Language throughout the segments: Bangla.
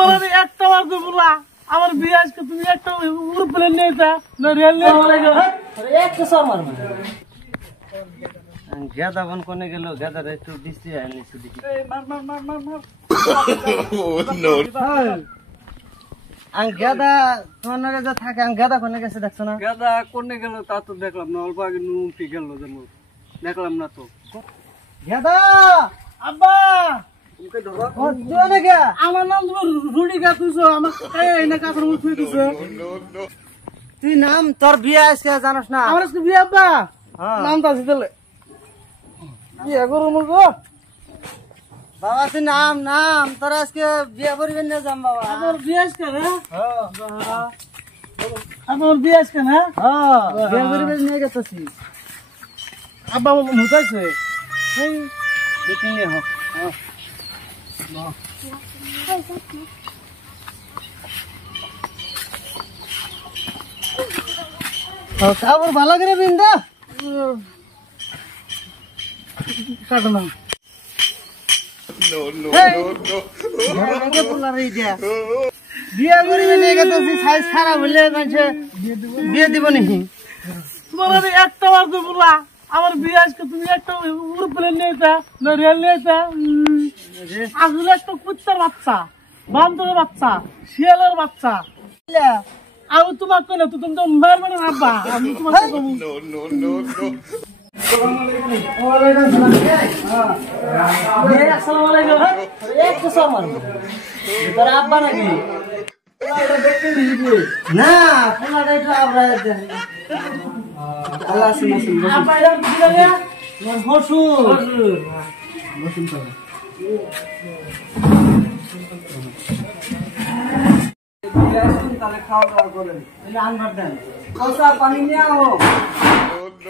তোমার আমি একটা বার তো বলা আমার বিয়ে আজকে তুমি একটা এরোপ্লেন নিয়ে যা না রেল নিয়ে চলে গেল একটু সরমার গাদা বন কোনে গেল গাদা রে একটু দিছি আনিছি দেখি মার মার মার মার মার নো আং গাদা তোমার নারে যা থাকে আং গাদা কোনে গেছে দেখছ না গাদা কোনে গেল তা তো দেখলাম না অল্প আগে নুমটি গেল যেমন দেখলাম না তো গাদা আব্বা ওকে ধরো তুই না কে আমার নাম তোমার রুডি গা তুইছো আমার এই না কাপড় মুছ দিছো তুই নাম তোর বিয়ে আজকে জানোস না আমার আজকে বিয়ে আব্বা হ্যাঁ নাম তাছি তাহলে বিয়ে করো মুগো বাবা তুই নাম নাম তোর আজকে বিয়ে করবেন না যাম বাবা আমার বিয়ে আজকে রে হ্যাঁ আমার বিয়ে আজকে না হ্যাঁ বিয়ে করবেন নিয়ে গেছছি আব্বা মুতাইছে এই দেখি নে হোক কাপড় ভালো করে বিন্দা কাটো না বিয়ে করবে নিয়ে গেছি সাইজ খারাপ হলে মানুষে বিয়ে দিব নাকি তোমার আমি একটা বার তো বলা আমার বিয়ে আজকে তুমি একটা এরোপ্লেন নিয়ে যা না রেল নিয়ে যা আসলে একটা কুত্তার বাচ্চা বান্দরের বাচ্চা শিয়ালের বাচ্চা আমি তোমার কই না তুমি তো মার মানে আব্বা আমি তোমার আসসালামু আলাইকুম একটু সরমার তোর আব্বা নাকি না পোলাটা একটু আবরা আল্লাহ শুনেছি আব্বা এর দিলে হসুর তাহলে খাওয়া দাওয়া করেন আনবার দেন কষা পানি নিয়ে আও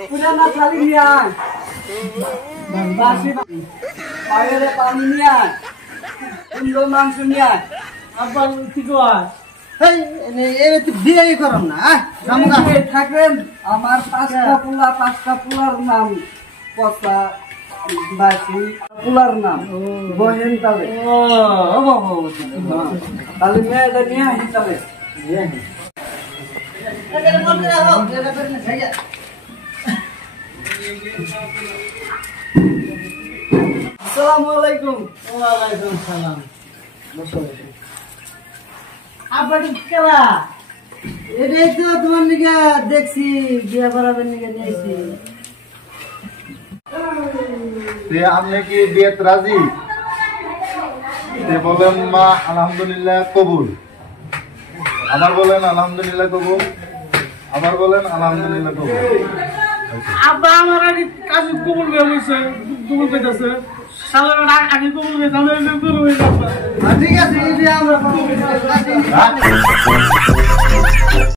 পুরা না খালি নিয়ে আয় বাসি বাইরে পানি নিয়ে আয় সুন্দর মাংস নিয়ে আয় আব্বা কি কয় বিয়ে করম না থাকবেন আমার পাঁচটা পোলার নাম কষা বাসি পোলার নাম বহেন তালে তাহলে মেয়েটা নিয়ে আসি তাহলে আসসালামু আলাইকুম ওয়ালাইকুম সালাম আব্বা কেলা এটাই তো তোমার নিকে দেখছি বিয়ে করাবেন নিকে নিয়েছি আপনি কি বিয়েত রাজি বলেন মা আলহামদুলিল্লাহ কবুল আবার বলেন আলহামদুলিল্লাহ কবুল আবার বলেন আলহামদুলিল্লাহ কবুল আব্বা আমার আগে কাজে কবুল হয়েছে কবুল পেতেছে সালার আগে কবুল হয়েছে ঠিক আছে এই যে আমরা